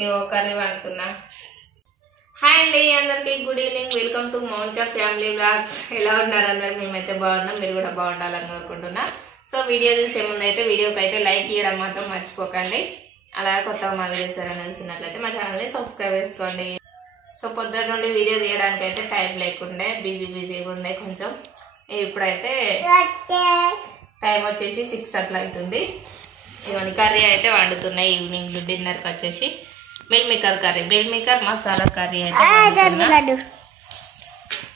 ఏవో curry వండుతున్నా. Hi అండి అందరికి, good evening. Welcome to Mounika family vlogs. ఎలా ఉన్నారు అందరు? మేమైతే బాగున్నాం, మీరు కూడా బాగుండాలని కోరుకుంటున్నా. సో వీడియో చూసే ముందు అయితే వీడియోకి అయితే లైక్ ఇవ్వడం మాత్రం మర్చిపోకండి. అలాగే కొత్తగా మా వీడియోస్ ఎవరైనా చూసినట్లయితే మా ఛానల్ని సబ్స్క్రైబ్ చేసుకోండి. సో పొద్దున్న నుండి వీడియో తీయడానికి అయితే టైం లేకుండే, బిజీగా ఉండే కొంచెం. ఇప్పుడైతే టైం వచ్చేసి 6 అట్లా అవుతుంది. ఇవన్నీ కర్రీ అయితే వండుతున్నాయి. ఈవినింగ్ డిన్నర్కి వచ్చేసి meal maker curry, meal maker masala curry అయితే.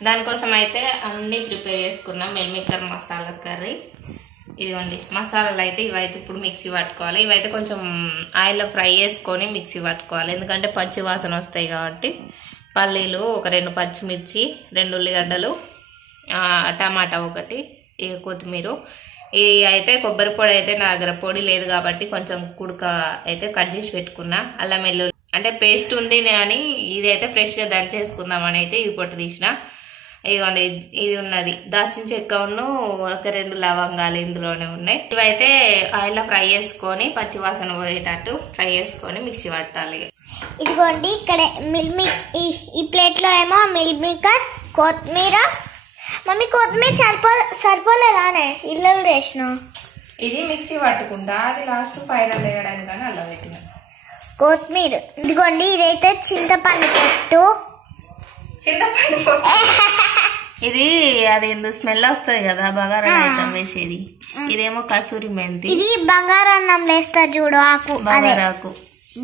దానికోసం అయితే అన్నీ ప్రిపేర్ చేసుకున్నాం. మిల్ మేకర్ మసాలా కర్రీ ఇదిగోండి. మసాలాలు అయితే ఇవైతే ఇప్పుడు మిక్సీ పట్టుకోవాలి. ఇవైతే కొంచెం ఆయిల్లో ఫ్రై చేసుకొని మిక్సీ పట్టుకోవాలి, ఎందుకంటే పచ్చి వాసన వస్తాయి కాబట్టి. పల్లీలు, ఒక 2 పచ్చిమిర్చి, 2 ఉల్లిగడ్డలు, టమాటా ఒకటి, కొత్తిమీర. ఈ అయితే కొబ్బరి పొడి అయితే నా దగ్గర పొడి లేదు కాబట్టి కొంచెం కుడక అయితే కట్ చేసి పెట్టుకున్నా. అల్లం వెల్లుల్లి అంటే పేస్ట్ ఉంది కానీ ఇది అయితే ఫ్రెష్గా దంచేసుకుందామని అయితే ఇది పొట్టు తీసిన. ఇదిగోండి, ఇది ఉన్నది దాచిన చెక్కను ఒక 2 లవంగాలు ఇందులోనే ఉన్నాయి. ఇవైతే ఆయిల్లో ఫ్రై చేసుకొని పచ్చివాసన పోయేటట్టు ఫ్రై చేసుకొని మిక్సీ పట్టాలి. ఇదిగోండి, ఇక్కడ ఈ ప్లేట్లో ఏమో మిల్ మేకర్, కొత్తిమీర. మమ్మీ కొత్తిమీర సరిపోలేదానే? ఇల్లు కూడా వేసిన. ఇది మిక్సీ పట్టుకుంటా, అది లాస్ట్ ఫైనల్ వేయడానికి కానీ అలా పెట్టిన కొత్తిమీర. ఇదిగోండి, ఇదైతే చింతపండు పొట్టు. ఇది అది ఎందుకు స్మెల్ వస్తుంది కదా బగారా ఐటమ్ వేసేది. ఇదేమో కసూరి మెంతి. ఇది బంగారన్నం వేస్తారు చూడు, ఆకు, బగారాకు,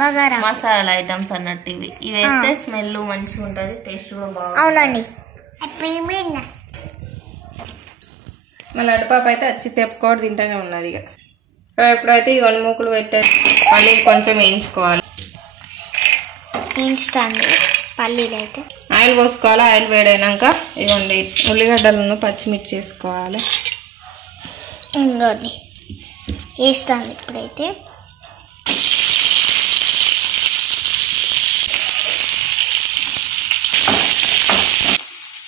బగారా మసాలా ఐటమ్స్ అన్నట్టు. ఇవి వేస్తే స్మెల్ మంచిగా ఉంటుంది, టేస్ట్ కూడా బాగుంటుంది. అవునండి. మళ్ళీ అటుపాప అయితే వచ్చి తెప్పుకోవడం తింటానే ఉన్నది. ఇక ఎప్పుడైతే ఈ 1 మూకులు పెట్టే మళ్ళీ కొంచెం వేయించుకోవాలి. వేయించుతాండి పల్లీలు అయితే. ఆయిల్ పోసుకోవాలి. ఆయిల్ వేడైనాక ఇదిగోండి ఉల్లిగడ్డలను పచ్చిమిర్చి వేసుకోవాలి. ఇంకోండి వేస్తాను ఇప్పుడైతే.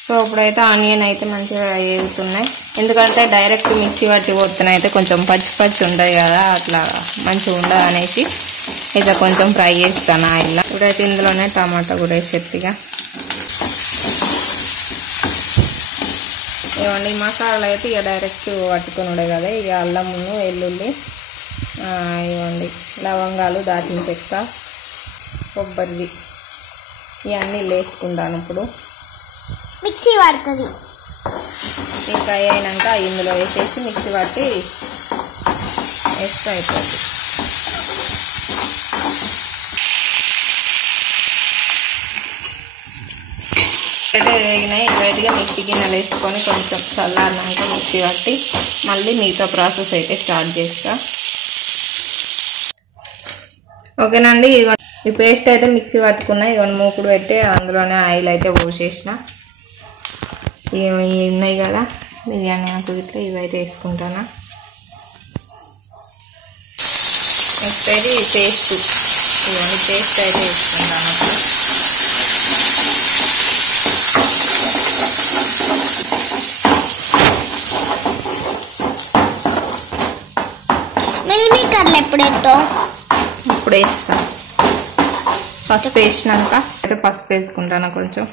సో ఇప్పుడైతే ఆనియన్ అయితే మంచిగా వేగుతున్నాయి, ఎందుకంటే డైరెక్ట్ మిక్సీ పట్టి పోతున్నాయి అయితే కొంచెం పచ్చి ఉంటుంది కదా, అట్లా మంచిగా ఉండదు అనేసి ఇట్లా కొంచెం ఫ్రై చేస్తాను ఆయిల్లో. ఇప్పుడైతే ఇందులోనే టమాటా కూడా వేసేట్టుగా. ఇవ్వండి మసాలాలు అయితే ఇక డైరెక్ట్ పట్టుకొని ఉండే కదా. ఇక అల్లమును, వెల్లుల్లి, ఇవ్వండి లవంగాలు, దాచిన చెక్క, కొబ్బరిది ఇవన్నీ వేసుకుంటాను. ఇప్పుడు మిక్సీ పడుతుంది. ఈ ఫ్రై అయినాక ఇందులో వేసేసి మిక్సీ పట్టి వేస్తే అయిపోతుంది. అయితే వేగినాయి. ఇవైతే మిక్సీ గిన్నెలు వేసుకొని కొంచెం చల్లారినాక మిక్సీ పట్టి మళ్ళీ మిగతా ప్రాసెస్ అయితే స్టార్ట్ చేస్తా. ఓకేనండి, ఈ పేస్ట్ అయితే మిక్సీ పట్టుకున్నా. ఇక మూకుడు పెట్టి అందులోనే ఆయిల్ అయితే పోసేసిన. ఇవి ఉన్నాయి కదా బిర్యానీ ఆకు ఇట్లా, ఇవైతే వేసుకుంటాను. నెక్స్ట్ అయితే ఈ పేస్ట్, ఇవన్నీ పేస్ట్ అయితే వేసుకుంటాను. మిల్ మేకర్లు ఎప్పుడెత్తో? ఇప్పుడు వేస్తా. పసుపు వేసినాక అయితే పసుపు వేసుకుంటాను కొంచెం.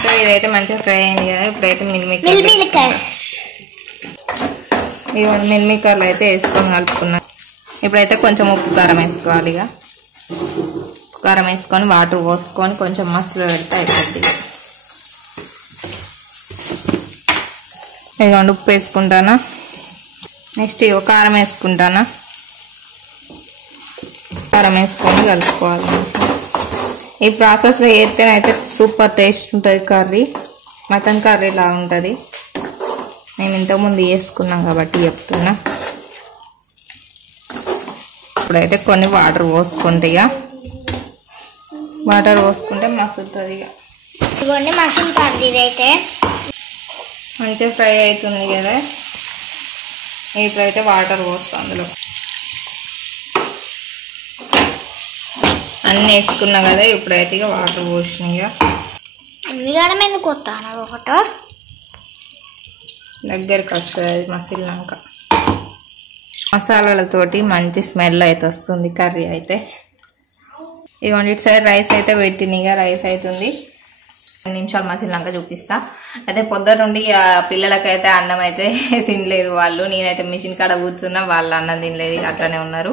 సో ఇదైతే మంచిగా ఫ్రై అయింది కదా. ఇప్పుడైతే మిల్ మేకర్లు అయితే వేసుకొని కలుపుకున్నాను. ఇప్పుడైతే కొంచెం ఉప్పు కారం వేసుకోవాలి. ఇక ఉప్పు కారం వేసుకొని వాటర్ పోసుకొని కొంచెం మసాలా పెడితే అయిపోద్ది. ఇదిగోండి ఉప్పు వేసుకుంటానా. నెక్స్ట్ ఇక కారం వేసుకుంటానా. కారం వేసుకొని కలుపుకోవాలి. ఈ ప్రాసెస్లో వేస్తేనైతే సూపర్ టేస్ట్ ఉంటుంది కర్రీ. మటన్ కర్రీ లా ఉంటుంది. మేము ఇంతకుముందు వేసుకున్నాం కాబట్టి చెప్తున్నా. ఇప్పుడైతే కొన్ని వాటర్ పోసుకుంటే, ఇక వాటర్ పోసుకుంటే మసులుతుంది. ఇక ఇదిగోండి మసులుతుంది. ఇదైతే మంచిగా ఫ్రై అవుతుంది కదా. ఇప్పుడైతే వాటర్ పోస్తాం అందులో. అన్నీ వేసుకున్నా కదా. ఇప్పుడైతే ఇక వాటర్ పోసినాయి. అన్ని గడం ఎందుకు వస్తాను ఒకటో దగ్గరికి వస్తుంది మసిలినాక. మసాలాలతోటి మంచి స్మెల్ అయితే వస్తుంది కర్రీ అయితే. ఇదిగోండి ఇటు సైడ్ రైస్ అయితే పెట్టినగా. రైస్ అవుతుంది. 2 నిమిషాలు మసిలినాక చూపిస్తా. అయితే పొద్దున నుండి పిల్లలకైతే అన్నం అయితే తినలేదు వాళ్ళు. నేనైతే మిషన్ కాడ కూర్చున్నా, వాళ్ళు అన్నం తినలేదు, అట్లనే ఉన్నారు.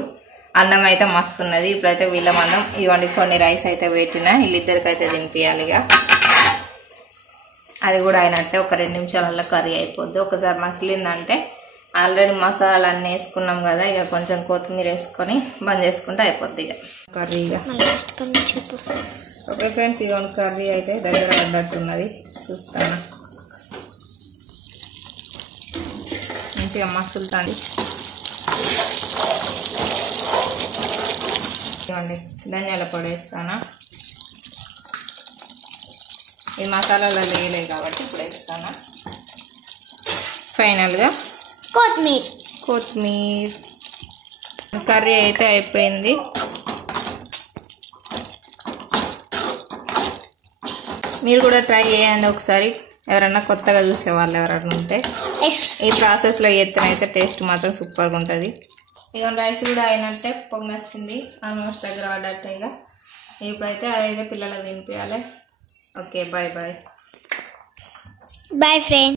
అన్నం అయితే మస్తు ఉన్నది. ఇప్పుడైతే వీళ్ళ మందం ఇవ్వండి కొన్ని రైస్ అయితే పెట్టినా. వీళ్ళిద్దరికైతే తినిపించాలి. ఇక అది కూడా అయినట్టే ఒక 2 నిమిషాలలో కర్రీ అయిపోద్ది. ఒకసారి మసిలిందంటే ఆల్రెడీ మసాలాలు అన్నీ వేసుకున్నాం కదా. ఇక కొంచెం కొత్తిమీర వేసుకొని బంద్ చేసుకుంటే అయిపోద్ది ఇక కర్రీ. ఇక ఓకే ఫ్రెండ్స్, ఇక కర్రీ అయితే దగ్గర పడ్డట్టున్నది. చూస్తాను మంచిగా మసులుతుంది. ఇవ్వండి ధనియాల పొడి వేస్తాను. ఈ మసాలాలో వేయలేదు కాబట్టి ఇప్పుడు వేస్తాను. ఫైనల్గా కొత్తిమీర. కర్రీ అయితే అయిపోయింది. మీరు కూడా ట్రై చేయండి ఒకసారి, ఎవరన్నా కొత్తగా చూసే వాళ్ళు ఎవరన్నా ఉంటే. ఈ ప్రాసెస్లో చేస్తేనైతే టేస్ట్ మాత్రం సూపర్గా ఉంటుంది. ఇక రైస్ కూడా అయినట్టే పొంగొచ్చింది. ఆల్మోస్ట్ దగ్గర పడ్డట్టే. ఇక ఇప్పుడైతే అదైతే పిల్లలకు తినిపించాలి. Okay bye bye bye friends.